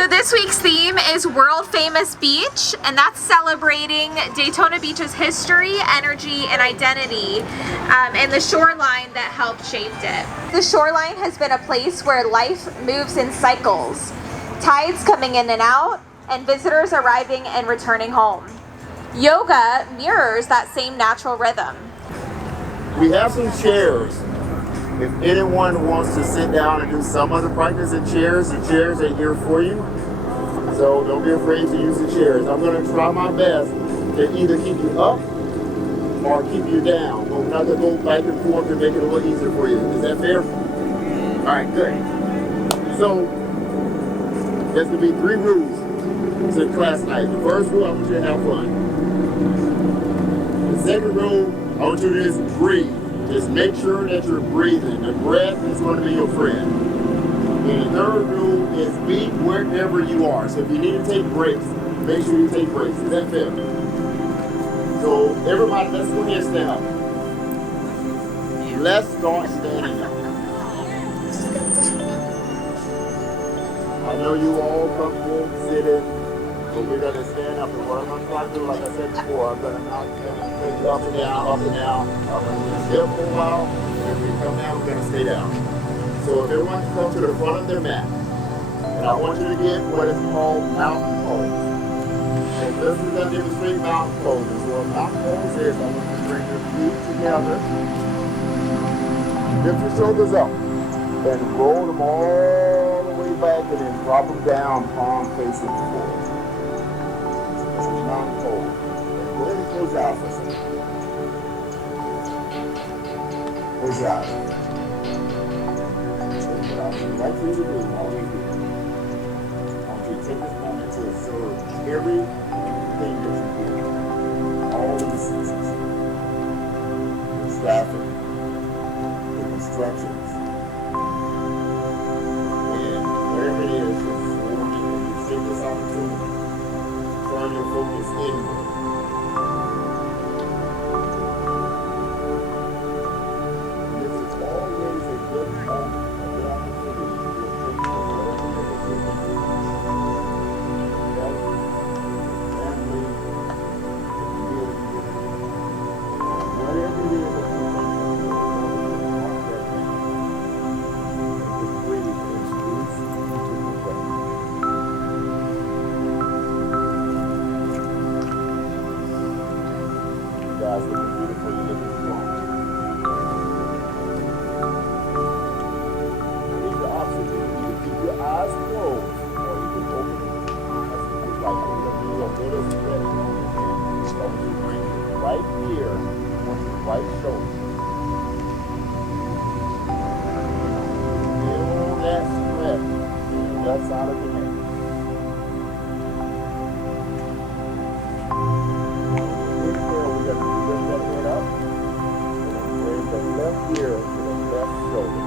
So this week's theme is World Famous Beach, and that's celebrating Daytona Beach's history, energy, and identity, and the shoreline that helped shape it. The shoreline has been a place where life moves in cycles, tides coming in and out, and visitors arriving and returning home. Yoga mirrors that same natural rhythm. We have some chairs. If anyone wants to sit down and do some of the practice in chairs, the chairs are here for you. So don't be afraid to use the chairs. I'm going to try my best to either keep you up or keep you down. But we're not going to go back and forth to make it a little easier for you. Is that fair? All right, good. So there's going to be 3 rules to class night. The first rule, I want you to have fun. The second rule, I want you to just breathe. Just make sure that you're breathing. The breath is going to be your friend. And the third rule is be wherever you are. So if you need to take breaks, make sure you take breaks. Is that fair? So everybody, let's go ahead and stand up. Let's start standing up. I know you all comfortable sitting, but we're going to stand up. And what I'm going to try to do, like I said before, I'm going to take you up and down, up and down. I'm going to sit up for a while, and when we come down, we're going to stay down. So if everyone can come to the front of their mat, and I want you to get what is called mountain pose. And this is going to demonstrate mountain poses. So a mountain pose is, I want you to bring your feet together, lift your shoulders up, and roll them all the way back, and then drop them down, palm facing forward. This is mountain pose. And go ahead and close your eyes for a second. Close your eyes. Right for you to do, all we do. I want you to take this moment to observe everything that you do. All of the senses. The traffic, the constructions, and wherever it is, you're forming, and you take this opportunity to turn your focus inward. This is always a good moment. Guys, looking beautiful, you're looking strong. Here's the option. You can either keep your eyes closed or you can open them. That's what it's like. We're going to do a little stretch. So you bring it right here on your right shoulder. Feel that stretch in the left side of your neck. Left ear to the left shoulder.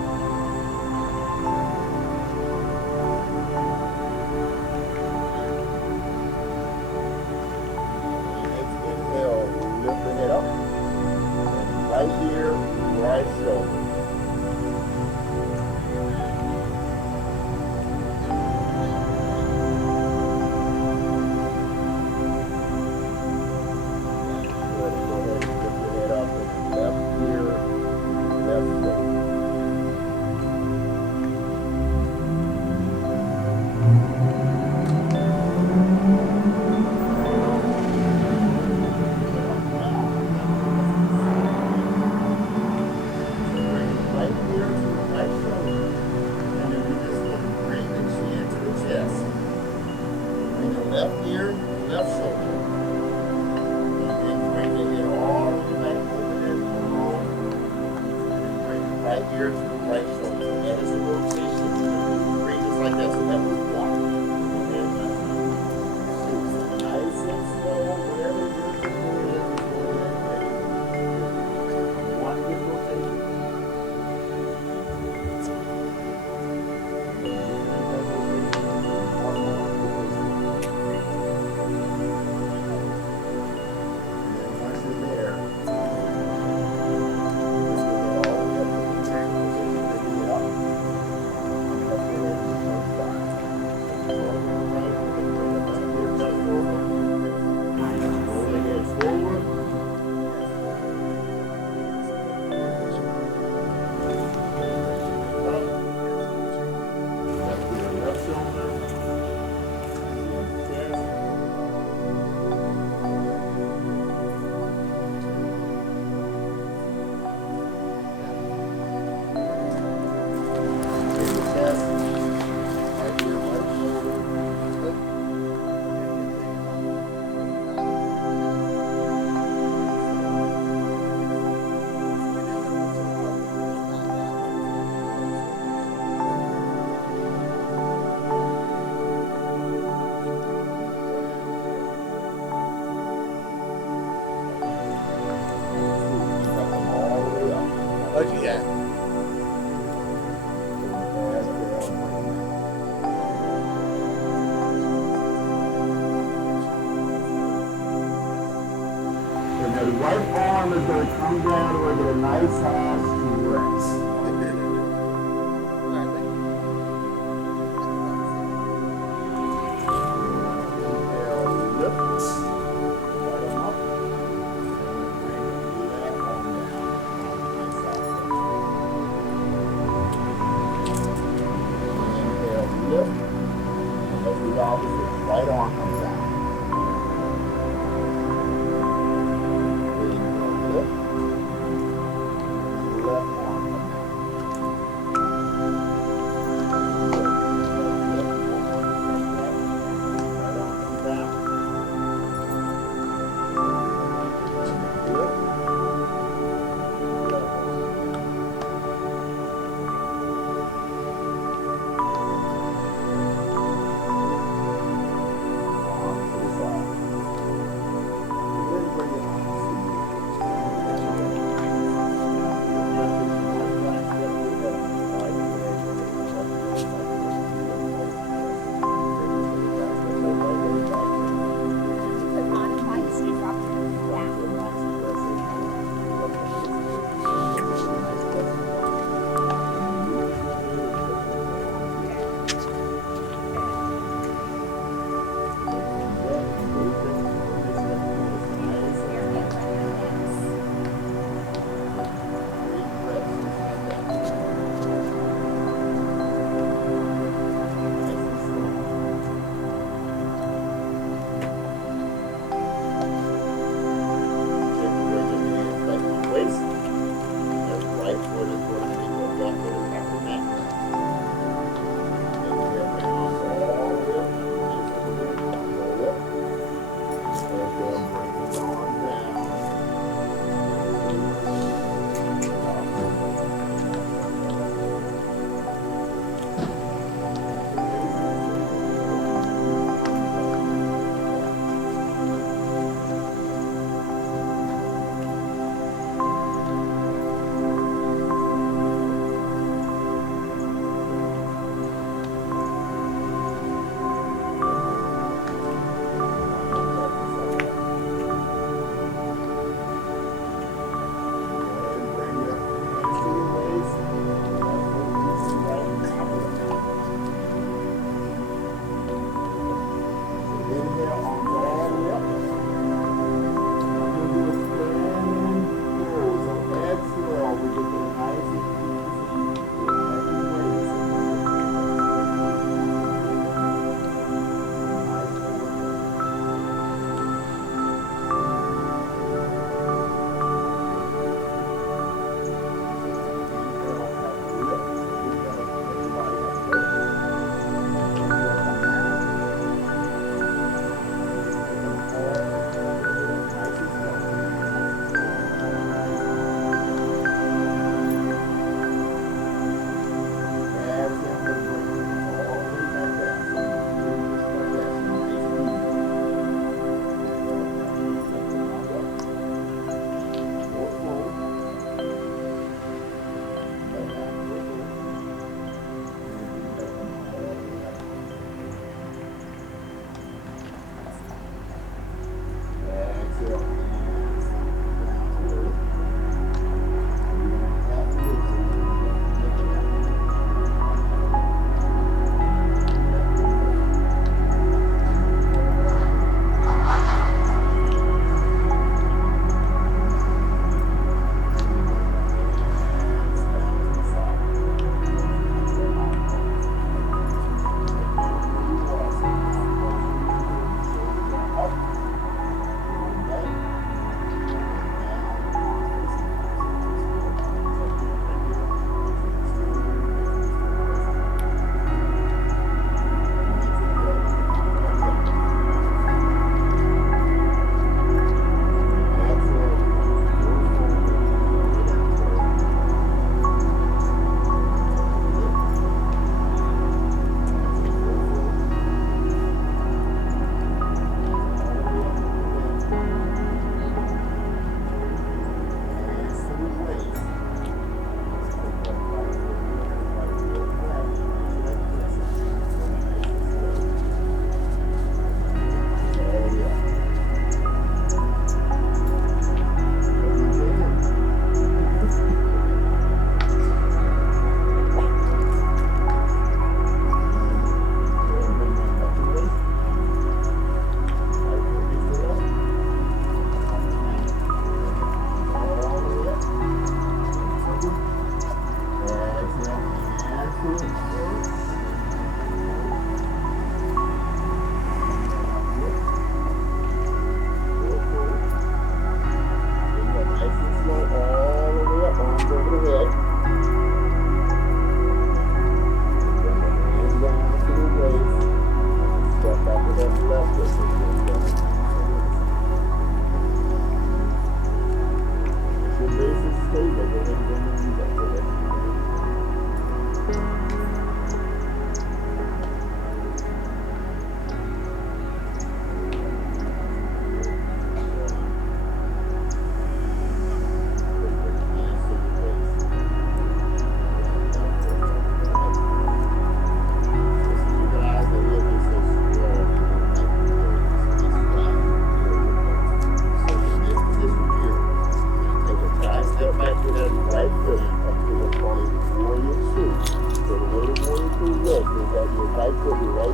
Next inhale, lifting it up. And right ear, right shoulder. Left ear, left shoulder. And then bring the head all the way back over there to the wrong. And then bring the right ear to the right shoulder. So that is a rotation. Bring just like that. So that was 1. And then nice and slow, whatever you're doing. One good rotation. arm is going to come down. We're going to get a nice half stretch. Right arm comes out. Lift. Left arm comes out. Right arm comes out. Lift.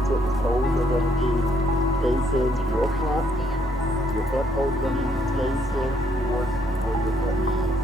foot and toes are going to be facing your front. Your front toes are going to be facing towards where your front knee is.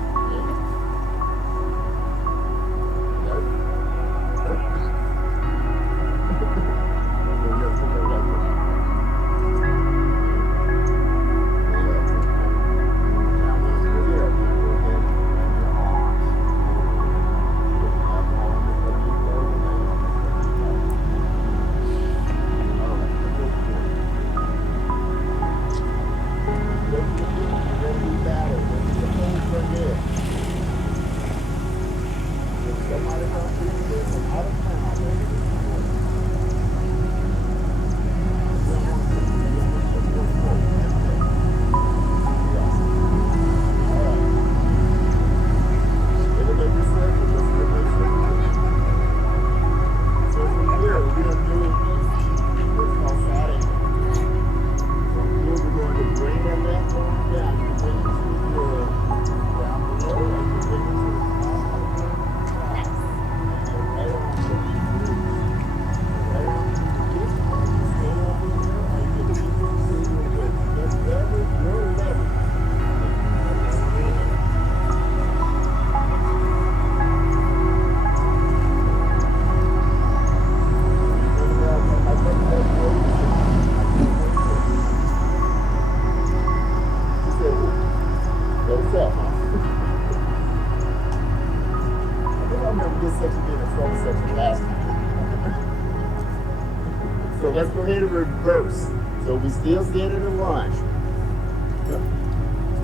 So let's go ahead and reverse. So we still stand in the lunge.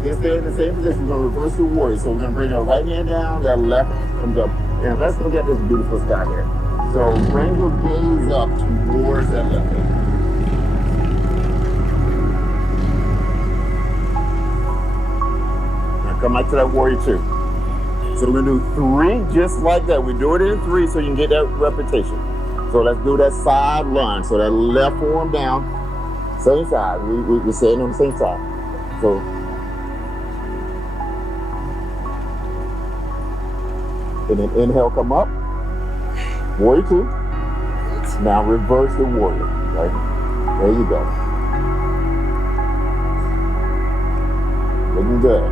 Still stand in the same position. We're going to reverse the warrior. So we're going to bring our right hand down, that left comes up. And let's look at this beautiful sky here. So bring your gaze up towards that left hand. Now come back to that warrior 2. So we're going to do 3 just like that. We do it in 3 so you can get that repetition. So let's do that side lunge. So that left forearm down, same side. We're sitting on the same side. So and then inhale, come up. Warrior 2. Now reverse the warrior. Right? There you go. Looking good.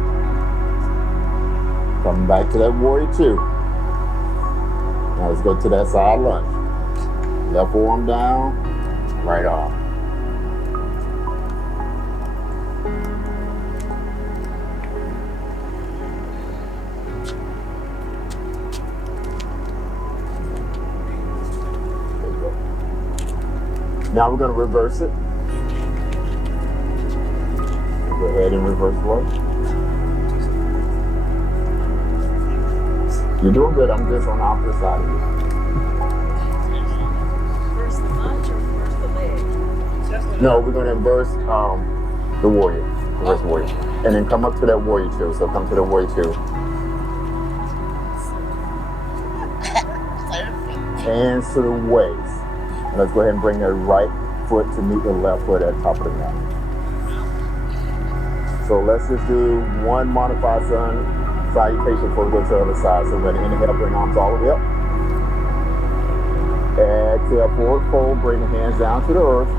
Coming back to that warrior 2. Now let's go to that side lunge. Left forearm down, right arm. Now we're going to reverse it. Go ahead and reverse one. You're doing good. I'm just on the opposite side of you. No, we're going to inverse the warrior. Reverse warrior. And then come up to that warrior 2. So come to the warrior 2. Hands to the waist. And let's go ahead and bring that right foot to meet the left foot at the top of the mat. So let's just do one modified sun salutation before we go to the other side. So we're going to inhale, bring arms all the way up. Exhale, forward fold, bring the hands down to the earth.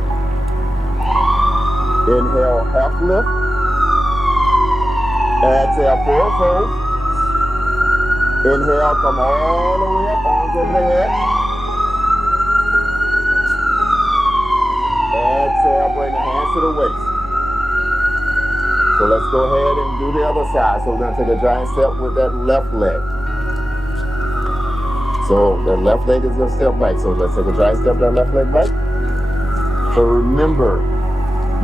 Inhale, half lift. Exhale, forward fold. Inhale, come all the way up, arms over the head. Exhale, bring the hands to the waist. So let's go ahead and do the other side. So we're going to take a giant step with that left leg. So the left leg is going to step back. So let's take a giant step, that left leg back. So remember,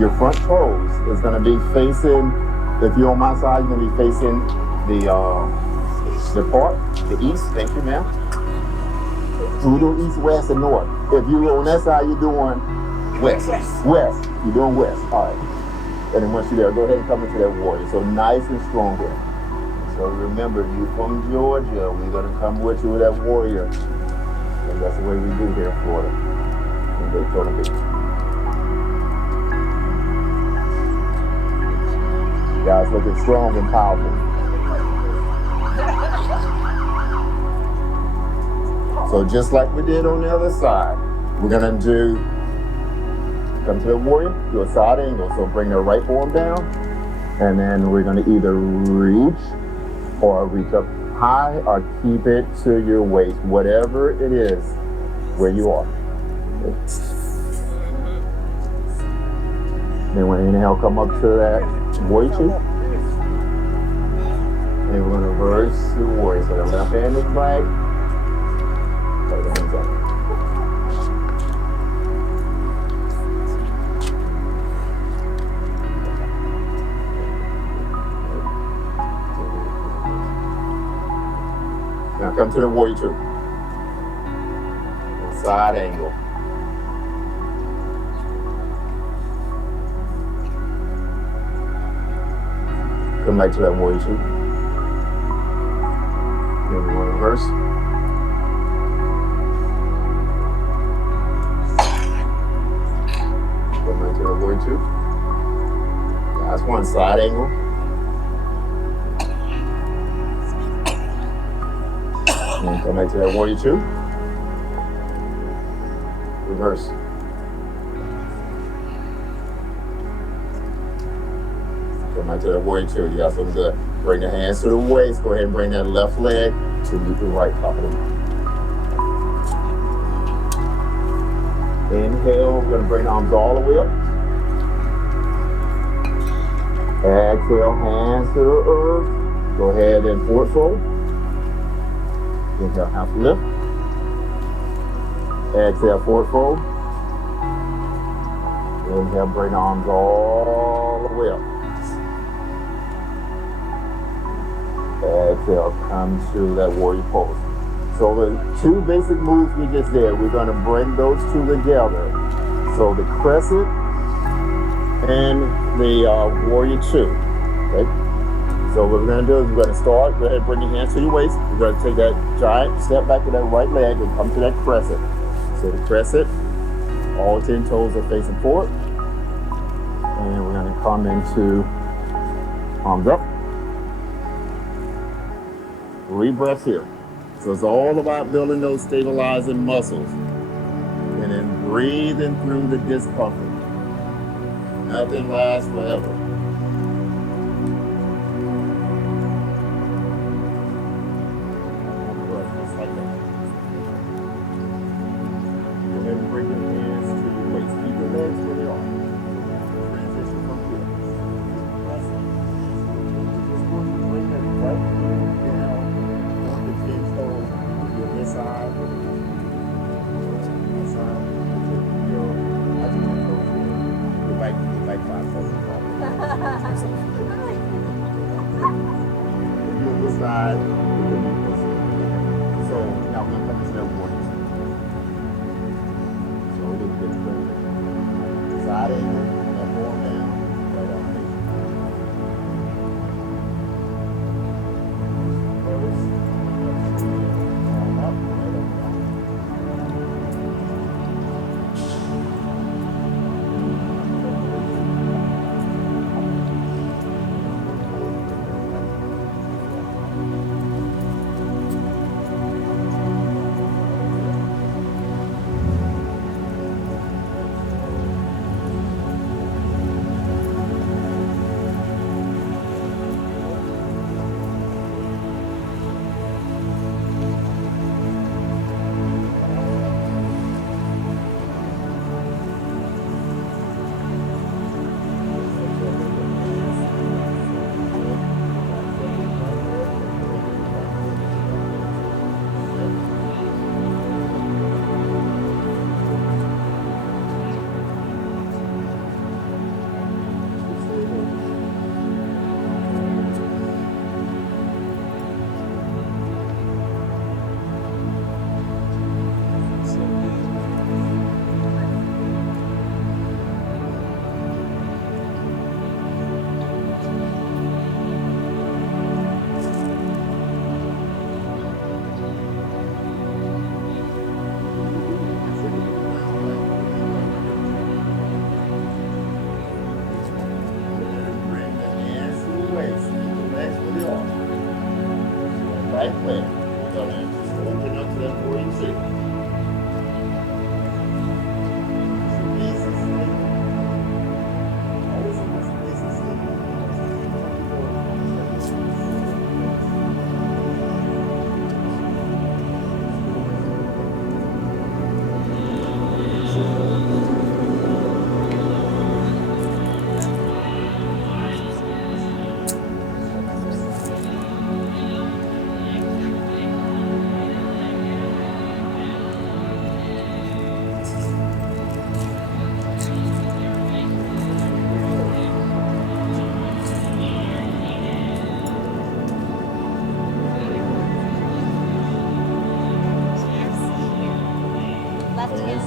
your front toes is going to be facing, if you're on my side, you're going to be facing the part, the east. Thank you, ma'am. So we're doing east, west, and north. If you're on that side, you're doing west. West. You're doing west. All right. And then once you're there, go ahead and come into that warrior. So nice and strong here. So remember, you from Georgia, we're going to come with you with that warrior. And that's the way we do here in Florida. In Daytona Beach. Guys looking strong and powerful. So just like we did on the other side, we're going to do Come to the warrior, do a side angle. So bring the right forearm down, and then we're gonna either reach or reach up high or keep it to your waist, whatever it is where you are. Then when inhale, come up to that warrior two. And we're gonna reverse the warrior. So the left hand is back, right hand's up. Now come to the warrior two. Side angle. Come back to that warrior two. Then we're going to reverse. Come back to that warrior two. Last one, side angle. And come back to that warrior two. Reverse. Come back to that warrior two. You got something good. Bring the hands to the waist. Go ahead and bring that left leg to meet the right top of the mat. Inhale, we're going to bring the arms all the way up. Exhale, hands to the earth. Go ahead and forward fold. Inhale, half lift. Exhale, forward fold. Inhale, bring the arms all the way up. Exhale, come to that warrior pose. So the two basic moves we just did, we're going to bring those two together. So the crescent and the warrior two. Okay. So what we're going to do is we're going to start. Go ahead and bring your hands to your waist. We're going to take that giant step back to that right leg and come to that crescent. So the crescent, all 10 toes are facing forward. And we're going to come into arms up. 3 breaths here. So it's all about building those stabilizing muscles. And then breathing through the discomfort. Nothing lasts forever. Bring your hands to your waist. Keep your legs where they are. Transition from here. Just going to bring that right leg down. Walk the 10 toes. Your this side. This side. Your toes here. Your back 5 toes. You on this side. So now we're going to come to that warrior. Side angle, and form down, right on me. First, arm up, right on down.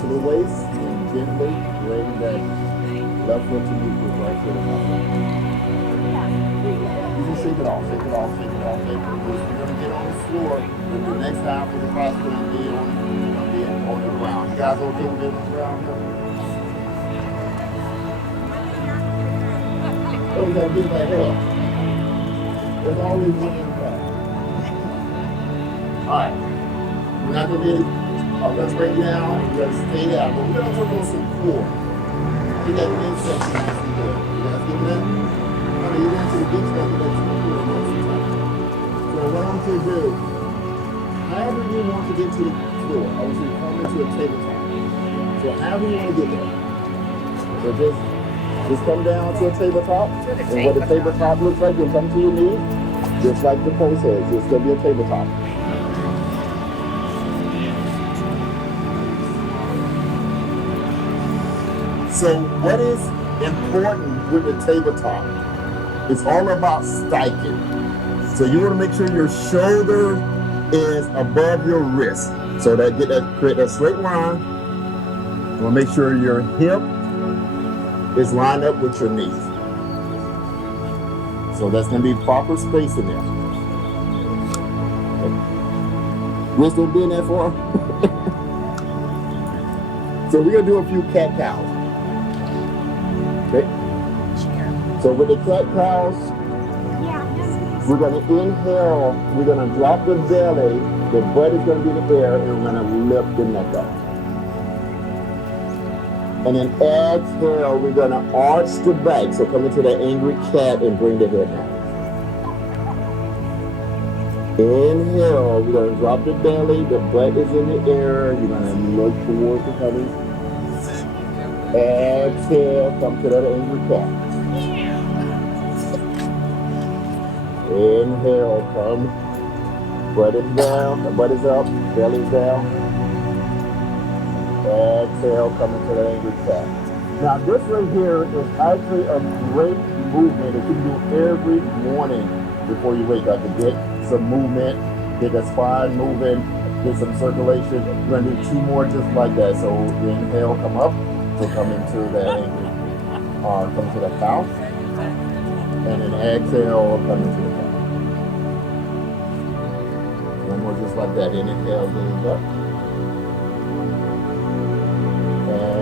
the waist and gently bring that left foot to meet your right foot above it. You can shake it off, shake it off, shake it off. You're going to get on the floor, and the next half of the class is going to be on the ground. You guys okay with it on the ground? Oh, we got to get back up. There's always one in the back. All right. We're not going to get it. I'm going to break it down. We're going to stay down. But we're going to work on some core. Get that midsection nice and good. You guys get that? You're going to the beach now. Get that core nice and tight. So what I want you to do, however you want to get to the floor, I want you to come into a tabletop. So however you want to get there. So just come down to a tabletop. And what the tabletop looks like, you'll come to your knees. Just like the pose says, it's going to be a tabletop. So what is important with the tabletop? It's all about spiking. So you want to make sure your shoulder is above your wrist. So that create a straight line. You want to make sure your hip is lined up with your knees. So that's going to be proper space in there. Wrist don't be in there for. So we're going to do a few cat cows. Okay. So with the cat cows, we're going to inhale, we're going to drop the belly, the butt is going to be the air, and we're going to lift the neck up. And then exhale, we're going to arch the back. So come into that angry cat and bring the head down. Inhale, we're going to drop the belly, the butt is in the air, you're going to look towards the belly. Exhale, come to that angry cat. Inhale, come. Butt is down, the butt is up, belly is down. Exhale, come into that angry cat. Now this right here is actually a great movement that you can do every morning before you wake up to get some movement, get that spine moving, get some circulation. We're gonna do 2 more just like that. So inhale, come up. So come into that angry, come to that cow. And then exhale, come into the cow. 1 more just like that. Inhale, gaze up.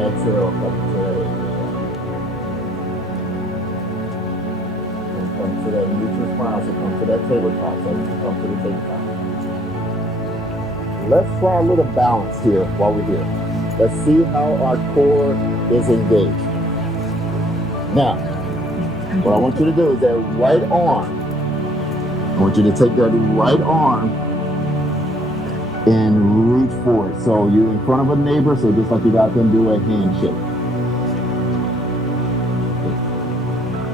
Exhale, come into that angry cow. And come to that neutral spine, so come to that tabletop. So come to the tabletop. Let's try a little balance here while we're here. Let's see how our core is engaged. Now, what I want you to do is that right arm. I want you to take that right arm and reach forward. So you're in front of a neighbor, so just like you guys can do a handshake.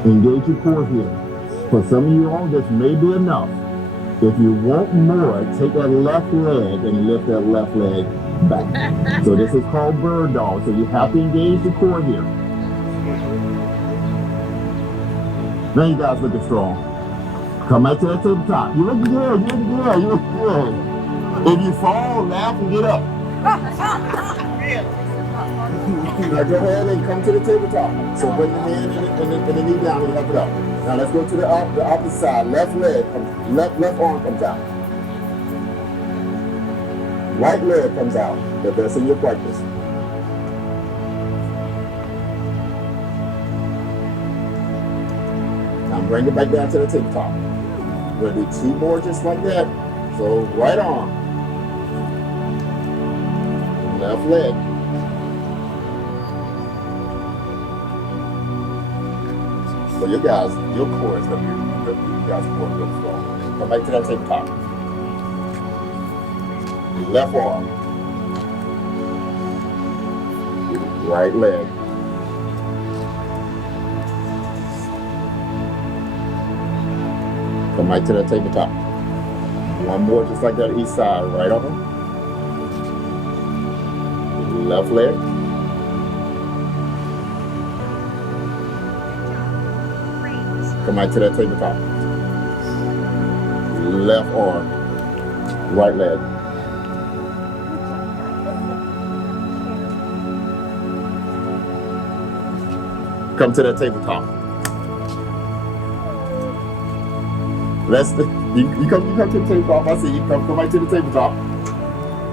Engage your core here. For some of you all, this may be enough. If you want more, take that left leg and lift that left leg back. So this is called bird dog. So you have to engage the core here. Now you guys looking strong. Come back to that tabletop. You look good, you look good, you look good. If you fall, laugh and get up. Now go ahead and come to the tabletop. So bring the hand and the knee down and lift it up. Now let's go to the opposite side. Left leg, left arm comes out. Right leg comes out, if that's in your practice. Now bring it back down to the tabletop. We're going to do 2 more just like that. So right arm. Left leg. So your core is going to be, you guys' core is going to strong. Come back to that tabletop. Left arm. Right leg. Come right to that tabletop. 1 more just like that each side. Right arm. Left leg. Come right to that tabletop. Left arm. Right leg. come to that tabletop. You come to the tabletop. I see you come right to the tabletop.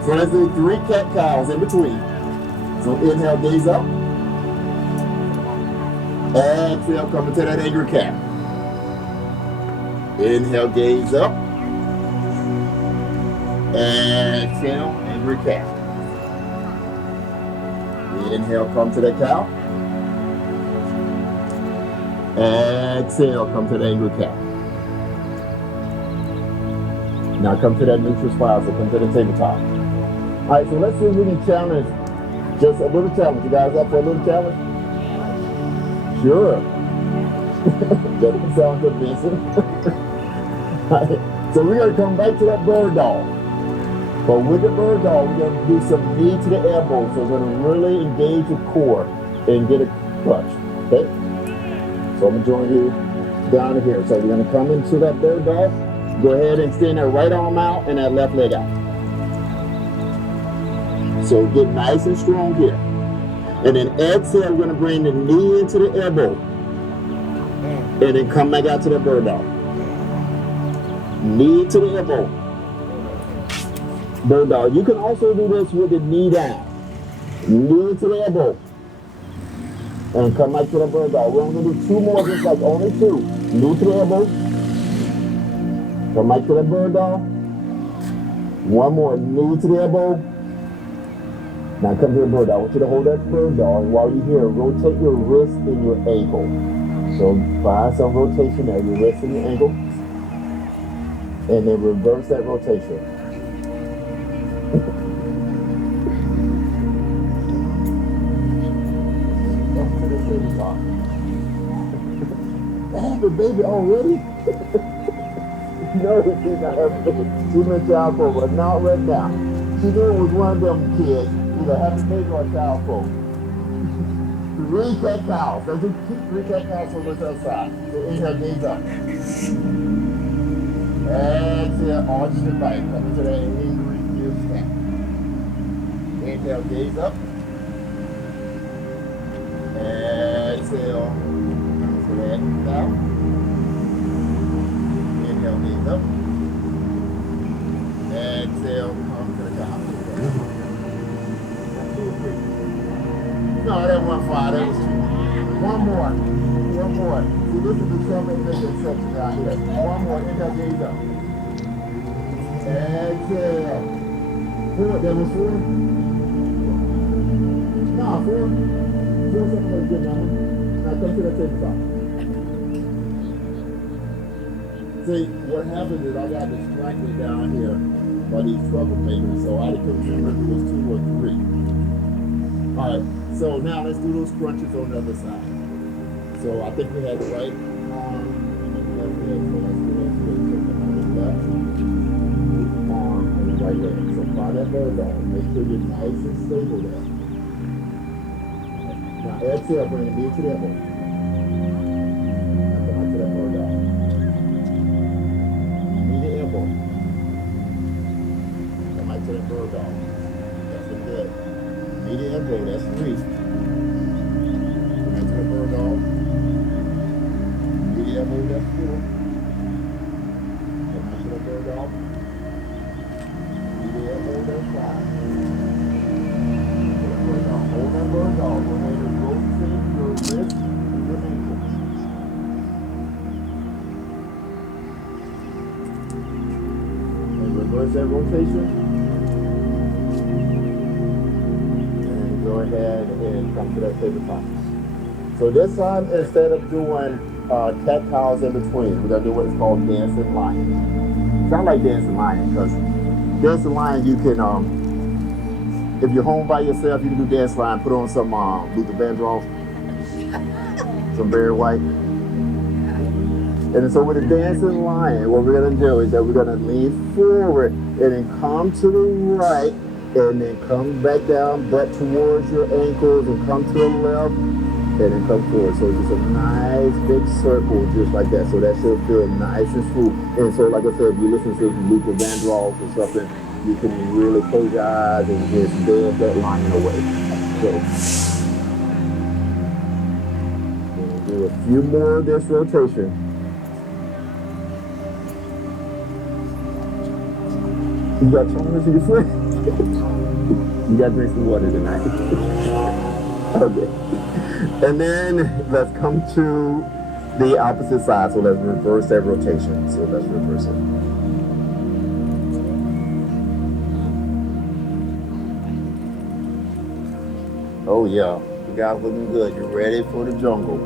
So let's do 3 cat-cows in between. So inhale, gaze up. Exhale, come into that angry cat. Inhale, gaze up. Exhale, angry cat. Inhale, come to that cow. Exhale, come to the angry cat. Now come to that neutral smile, so come to the tabletop. All right, so let's see if we can challenge, just a little challenge. You guys up for a little challenge? Sure. Doesn't sound convincing. All right, so we're gonna come back to that bird dog. But with the bird dog, we're gonna do some knee to the elbow, so we're gonna really engage the core and get a crunch, okay? So I'm gonna join you down here. So we're gonna come into that bird dog. Go ahead and extend that right arm out and that left leg out. So get nice and strong here. And then exhale, we're gonna bring the knee into the elbow. And then come back out to that bird dog. Knee to the elbow. Bird dog. You can also do this with the knee down. Knee to the elbow. And come back to the bird dog. We're gonna do 2 more, just like only 2. Knee to the elbow. Come back to that bird dog. 1 more, knee to the elbow. Now come to the bird dog. I want you to hold that bird dog, and while you're here, rotate your wrist and your ankle. So find some rotation there, your wrist and your ankle. And then reverse that rotation. Up to the tabletop. I have a baby already? No, she's not having baby. She's been child for, but not right now. She knew it was one of them kids, either having a baby or a child for. 3 cat cows. Let's do 3 cat cows on this other side. So inhale, gaze up. Exhale, arch the back. Come into that angry fierce cat. Inhale, gaze up. Exhale, come to that cow. Inhale, gaze up. Exhale, come to the cow. No, that wasn't 5, that was 2. 1 more. 1 more. See, this is the self-admitted section down here. 1 more. Inhale, gaze up. Exhale. 4. That was 4? No, 4. 4 something like a good number. Now come to that tabletop. See, what happens is I got distracted down here by these troublemakers, so I couldn't remember if it was 2 or 3. Alright, so now let's do those crunches on the other side. So I think we had the right arm and the left leg, so let's do that straight. So come on the left arm and the right leg. So find that bird dog. Make sure you're nice and stable there. Now exhale, bring the knee to the elbow. Now come back to that bird dog. Knee to elbow. Come back to that bird dog. That's it, good. Knee to elbow, that's 3. Come back to the bird dog. Knee to elbow, that's 4. Come back to the bird dog. Knee to elbow, that's 5. Hold that bird dog. Go ahead and rotate your wrist and your ankle. And reverse that rotation. Go ahead and come to that tabletop. So this time, instead of doing cat cows in between, we're gonna do what is called dancing lion. Sound like dancing lion, because dancing lion, you can, if you're home by yourself, you can do dance lion, put on some Luther Vandross, some Barry White. And so with the dancing lion, what we're gonna do is that we're gonna lean forward and then come to the right, and then come back down, butt towards your ankles, and come to the left, and then come forward. So just a nice big circle, just like that. So that should feel nice and smooth. And so, like I said, if you listen to Luther Vandross or something, you can really close your eyes and just dance that lion away. So do a few more of this rotation. You got toners in your foot? You got to drink some water tonight. Okay. And then let's come to the opposite side. So let's reverse that rotation. So let's reverse it. Oh yeah, you guys looking good. You're ready for the jungle.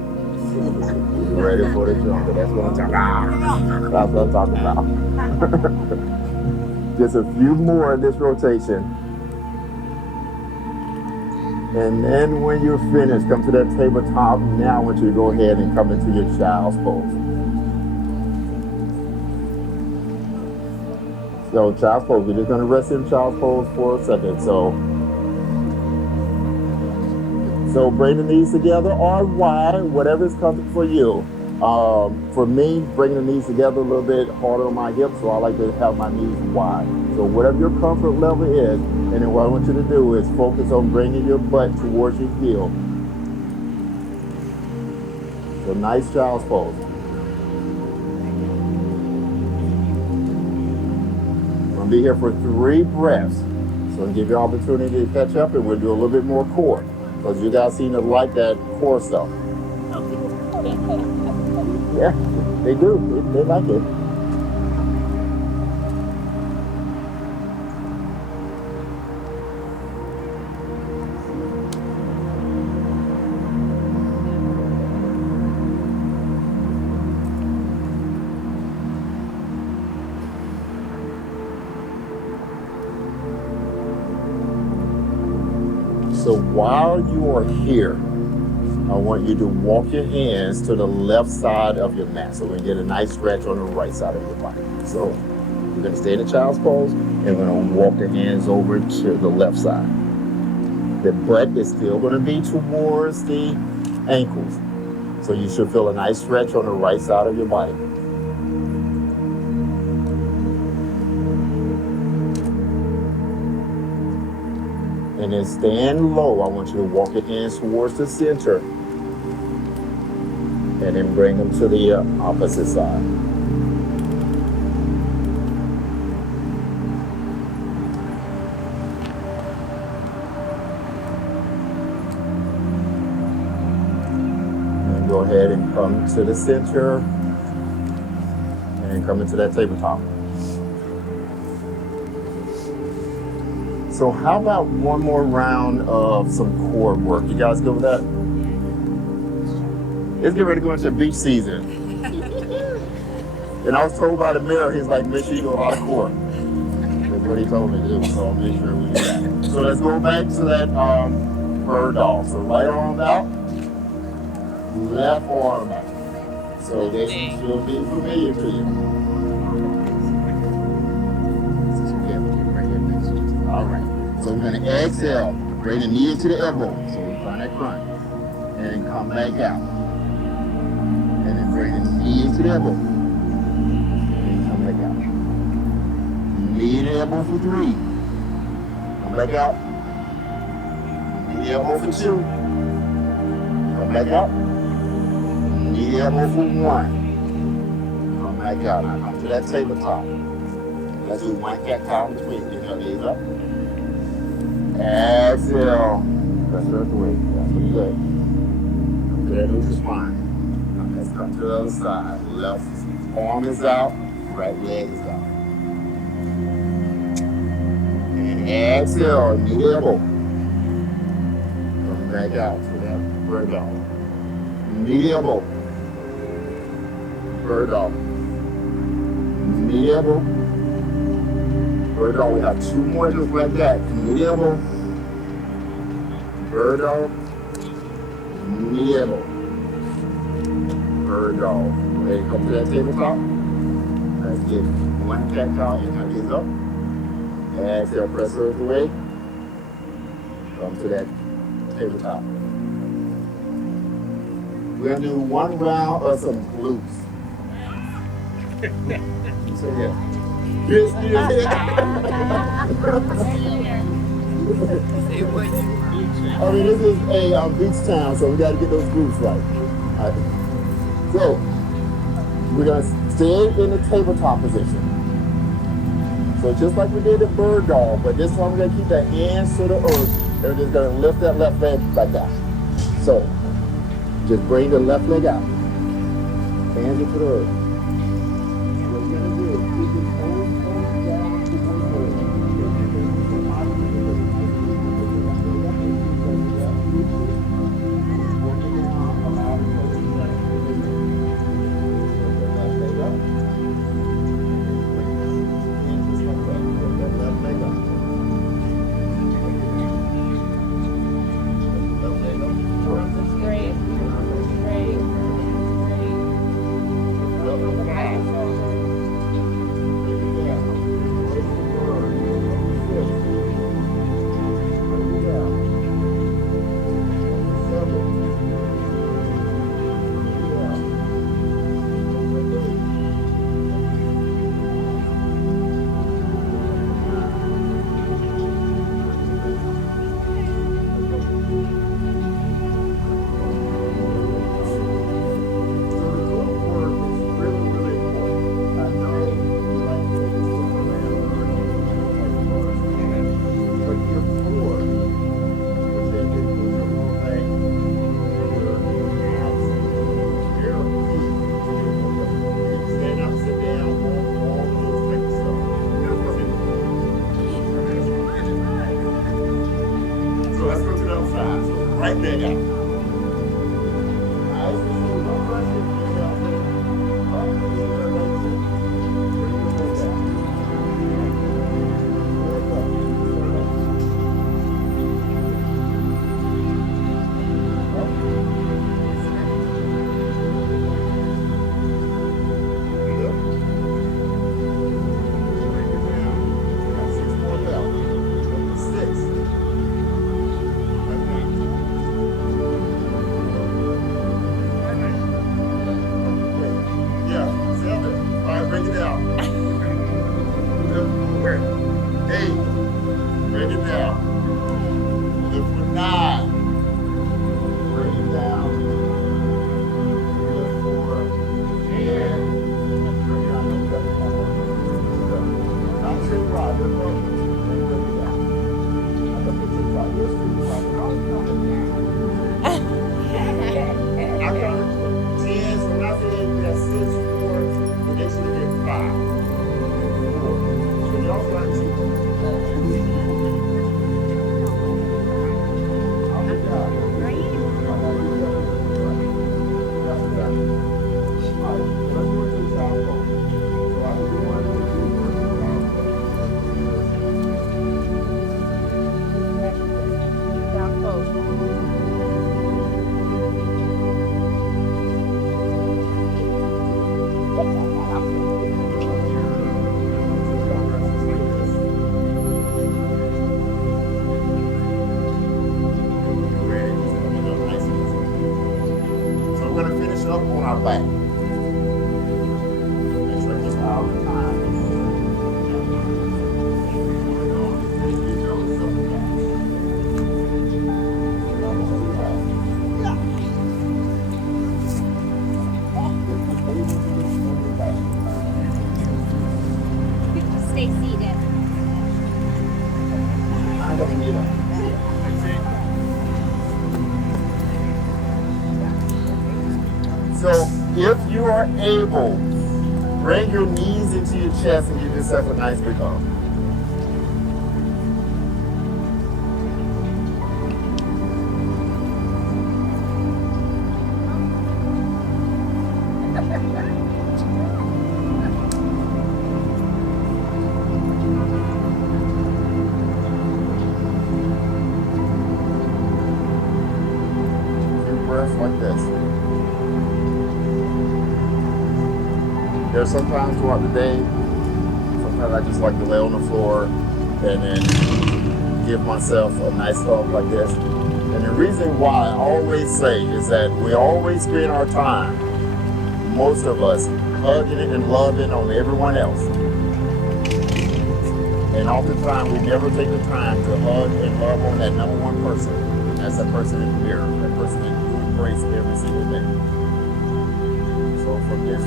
You're ready for the jungle. That's what I'm talking about. That's what I'm talking about. Just a few more of this rotation. And then when you're finished, come to that tabletop. Now I want you to go ahead and come into your child's pose. So child's pose, we're just gonna rest in child's pose for a second. So bring the knees together or wide, whatever is comfortable for you. For me, bringing the knees together a little bit harder on my hips, so I like to have my knees wide. So whatever your comfort level is, and then what I want you to do is focus on bringing your butt towards your heel. So nice child's pose. I'm gonna be here for 3 breaths. So I'll give you an opportunity to catch up, and we'll do a little bit more core. Because you guys seem to like that core stuff. Yeah, they do. They like it. So while you are here, I want you to walk your hands to the left side of your mat. So we get a nice stretch on the right side of your body. So you're gonna stay in the child's pose and we're gonna walk the hands over to the left side. The butt is still gonna be towards the ankles. So you should feel a nice stretch on the right side of your body. And then stand low. I want you to walk your hands towards the center. And then bring them to the opposite side. And go ahead and come to the center. And come into that tabletop. So how about one more round of some core work? You guys good with that? Let's get ready to go into beach season. And I was told by the mayor, he's like, make sure you do a lot of core. That's what he told me to do, so I'll make sure we do that. So let's go back to that bird dog. So right arm out, left arm out. So this should be familiar to you. All right, so we're gonna exhale, bring the knee into the elbow, so we find that crunch, and then come back out. And then bring the knee into the elbow, and then come back out. Knee to the elbow for 3, come back out. Knee to the elbow for 2, come back out. Knee to the elbow for 1, come back out. Now come to that tabletop. Let's do one cat cow in between. Get your knees up. Exhale. Press the earth away. That's pretty good. Come to that neutral spine. Now let's come to the other side. Left arm is out. Right leg is out. And exhale. Knee to elbow. Come back out to that bird dog. Knee to elbow. Bird dog. Knee to elbow. Bird dog, we have 2 more just like that. Knee to elbow. Bird dog. Knee to elbow. Bird dog. Ready to come to that tabletop? Let's get 1 cat cow. Your knees up. Exhale, press the earth away. Come to that tabletop. We're going to do 1 round of some glutes. So yeah. Yes. I mean, this is a beach town, so we got to get those glutes right. All right. So, we're going to stay in the tabletop position. So just like we did the bird dog, but this time we're going to keep the hands to the earth, and we're just going to lift that left leg back out. So, just bring the left leg out. Hands into the earth. What you're going to do is keep your toes down to one foot. Right there, guys. Break it down. Eight. Break it down. Lift for 9. Break it down. Lift for 10. Bring it down. Not too wide. Lift up. And bring it down. Not up too wide. Lift too wide. I counted 10, so when I say we got 6, 4, next we get 5. 4. So y'all got 2. Up on our back. Make sure it's all the time. Stay seated. I'm going to get up. So if you are able, bring your knees into your chest and give yourself a nice big hug. Deep breaths like this. There's sometimes throughout the day, sometimes I just like to lay on the floor and then give myself a nice hug like this. And the reason why I always say is that we always spend our time, most of us, hugging and loving on everyone else. And oftentimes we never take the time to hug and love on that number one person. That's that person in the mirror, that person that you embrace every single day. So from this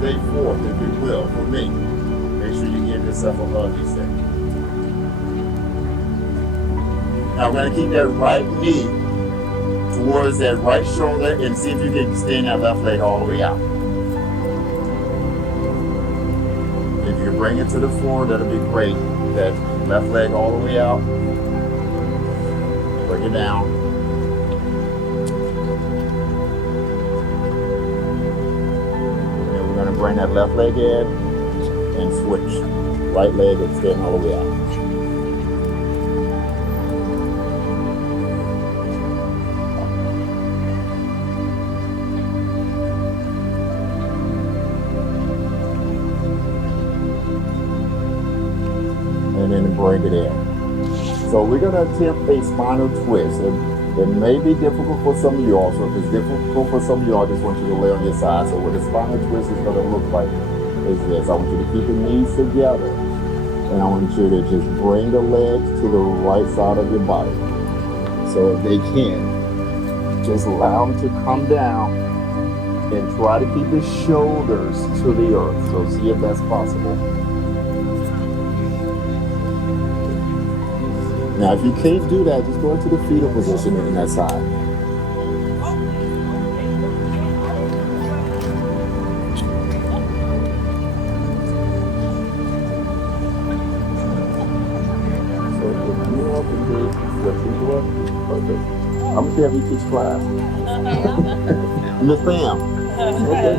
day forth, if you will, for me, make sure you give yourself a hug each day. Now we're going to keep that right knee towards that right shoulder and see if you can extend that left leg all the way out. If you can bring it to the floor, that'll be great. That left leg all the way out. Bring it down. And then we're going to bring that left leg in and switch. Right leg extend all the way out. And then bring it in. So we're going to attempt a spinal twist. It may be difficult for some of y'all, so if it's difficult for some of y'all, I just want you to lay on your side. So what a spinal twist is going to look like is this. I want you to keep the knees together, and I want you to just bring the legs to the right side of your body. So if they can, just allow them to come down and try to keep the shoulders to the earth. So see if that's possible. Now, if you can't do that, just go into the fetal position in that side. So if you want to do what you're doing, perfect. I'm going to have you teach class. Miss Pam. Okay.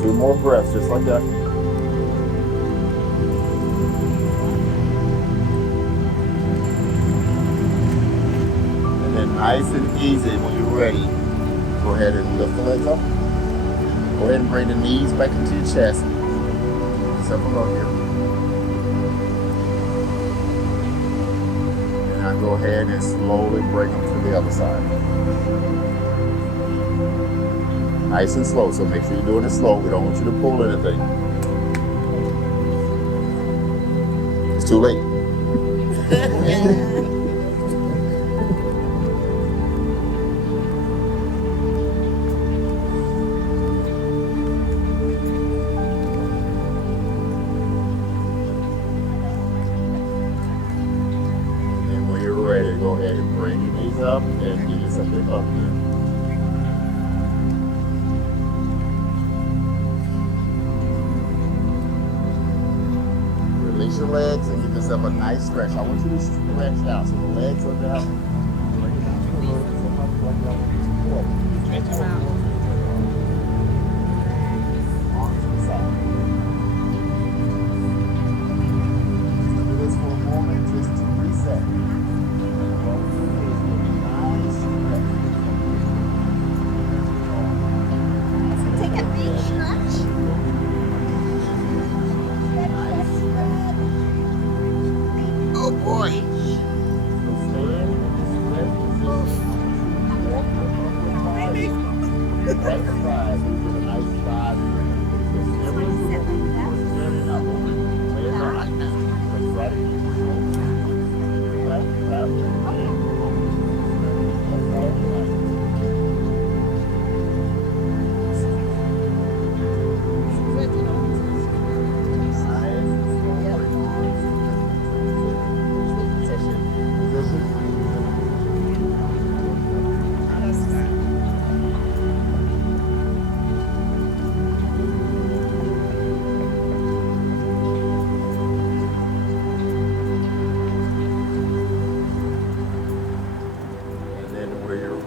Two more breaths, just like that. Nice and easy. When you're ready, go ahead and lift the legs up. Go ahead and bring the knees back into your chest. Yourself up here. And now go ahead and slowly bring them to the other side. Nice and slow, so make sure you're doing it slow. We don't want you to pull anything. It's too late. Go ahead and bring your knees up and give yourself a hug here. Release your legs and give yourself a nice stretch. I want you to stretch out so the legs are down. Bring it down to the earth. Stretch them out. Arms to the side. Do this for a moment just to reset.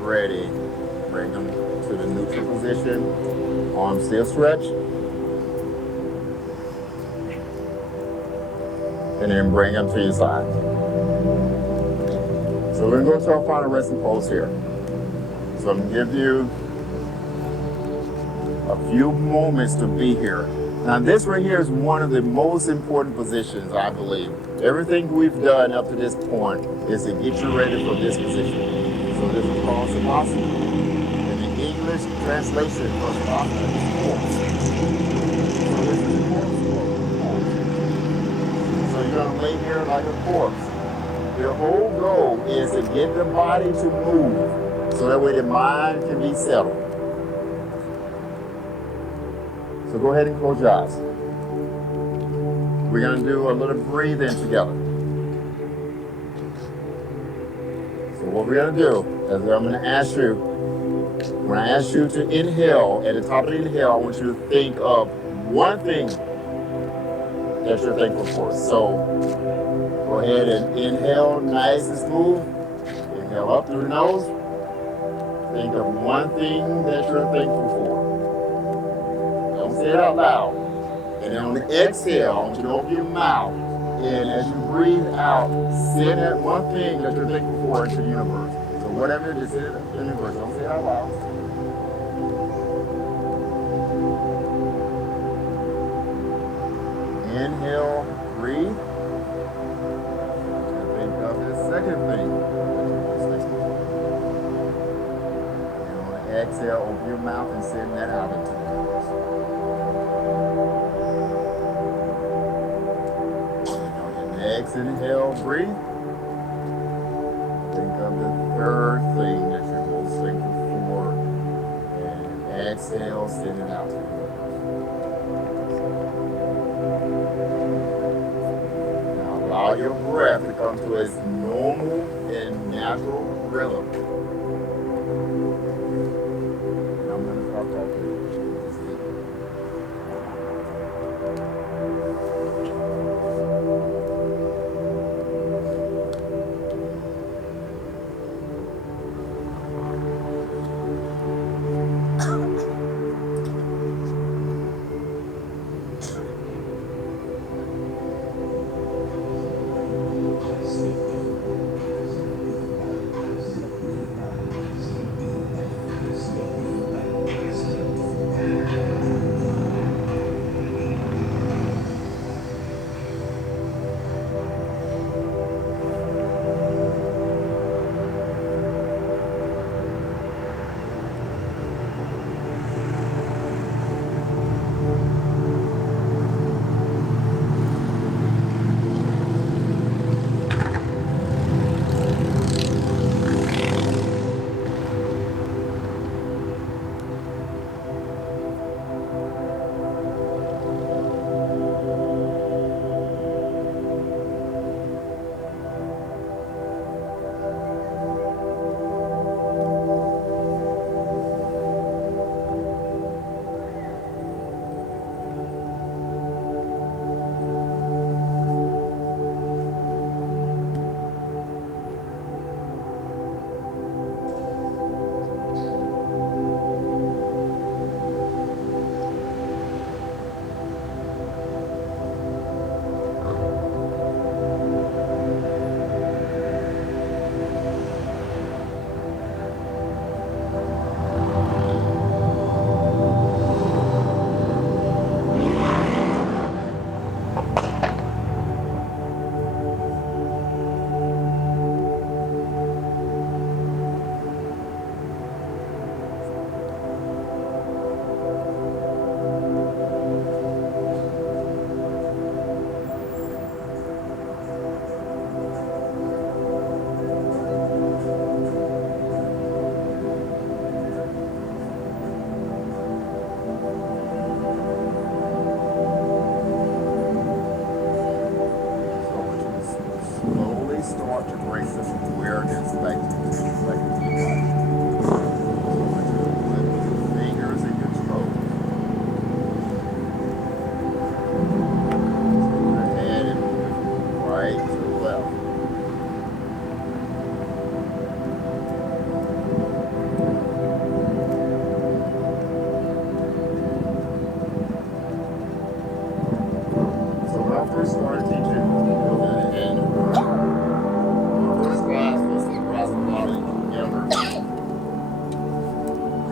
Ready, bring them to the neutral position, arms still stretched, and then bring them to your side. So we're going to go to our final resting pose here. So I'm going to give you a few moments to be here. Now this right here is one of the most important positions, I believe. Everything we've done up to this point is to get you ready for this position. So this is called Savasana. And the English translation for Savasana is corpse. So this is corpse pose. So you're going to lay here like a corpse. Your whole goal is to get the body to move So that way the mind can be settled. So go ahead and close your eyes. We're going to do a little breathing together. So what we're going to do is I'm going to ask you, when I ask you to inhale, at the top of the inhale, I want you to think of one thing that you're thankful for. So go ahead and inhale nice and smooth. Inhale up through the nose. Think of one thing that you're thankful for. Don't say it out loud. And then on the exhale, I want you to open your mouth. And as you breathe out, send that one thing that you're thankful for into the universe. So whatever it is, send it to the universe. Don't say it out loud. Inhale, breathe. And think of the second thing. And on the exhale, open your mouth and send that out into the universe. Next inhale, breathe. Think of the third thing that you're most thankful for. And exhale, send it out to the universe. Now allow your breath to come to its normal and natural rhythm. And I'm going to stop talking.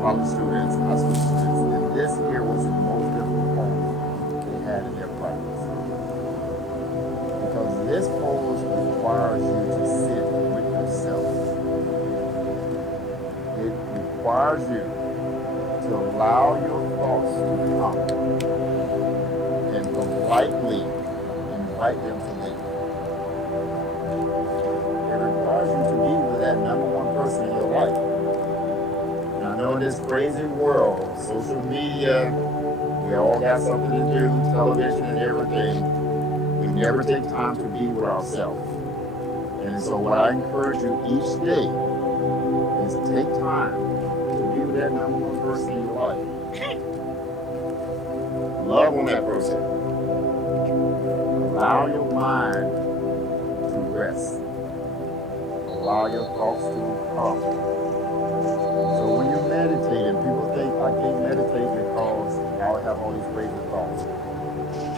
college students, high school students, and this here was the most difficult pose they had in their practice. Because this pose requires you to sit with yourself. It requires you to allow your thoughts to come and politely invite them to leave. It requires you to be with that number one person in your life. this crazy world, social media, we all got something to do, television and everything. We never take time to be with ourselves. And so what I encourage you each day is take time to be with that number one person in your life. Love on that person. Allow your mind to rest. Allow your thoughts to come. So when you meditate, and people think I can't meditate because I'll have all these crazy thoughts.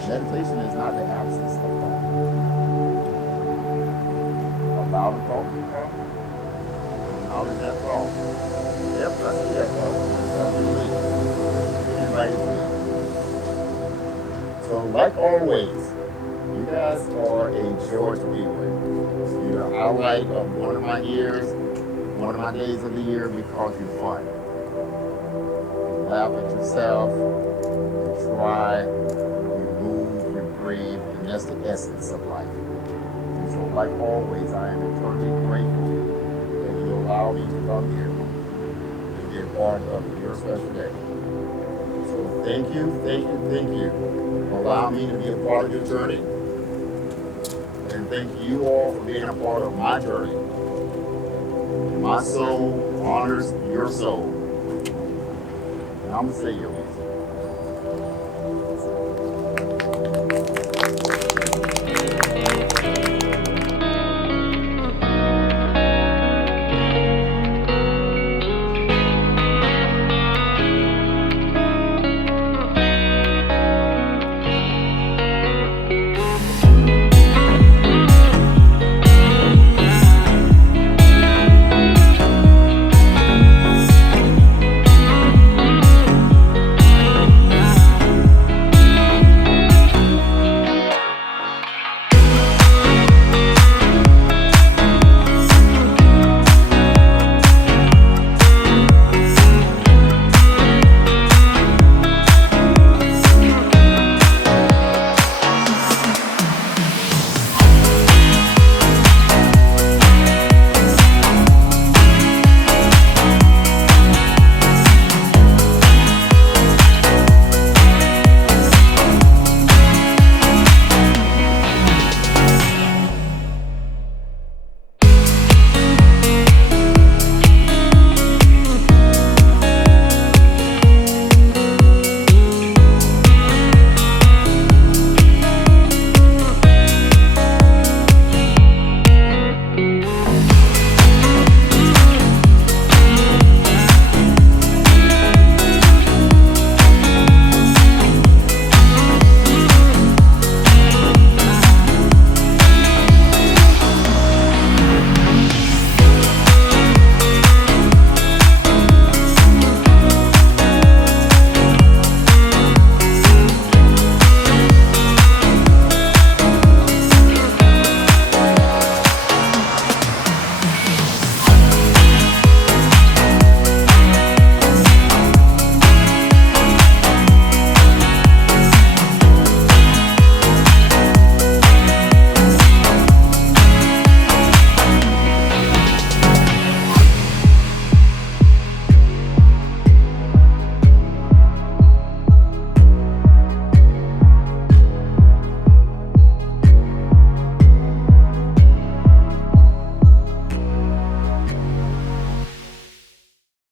Meditation is not the absence of thought. Allow the thought to come. Acknowledge that thought. Yep, I see that thought. Invite it to me. So like always, you guys are a joy to be with. You're a highlight of one of my years, one of my days of the year because you're fun. You laugh at yourself, you try, you move, you breathe, and that's the essence of life. And so like always, I am eternally grateful that you allow me to come here and be a part of your special day. So thank you, thank you, thank you for allowing me to be a part of your journey. And thank you all for being a part of my journey. My soul honors your soul. And I'm going to say your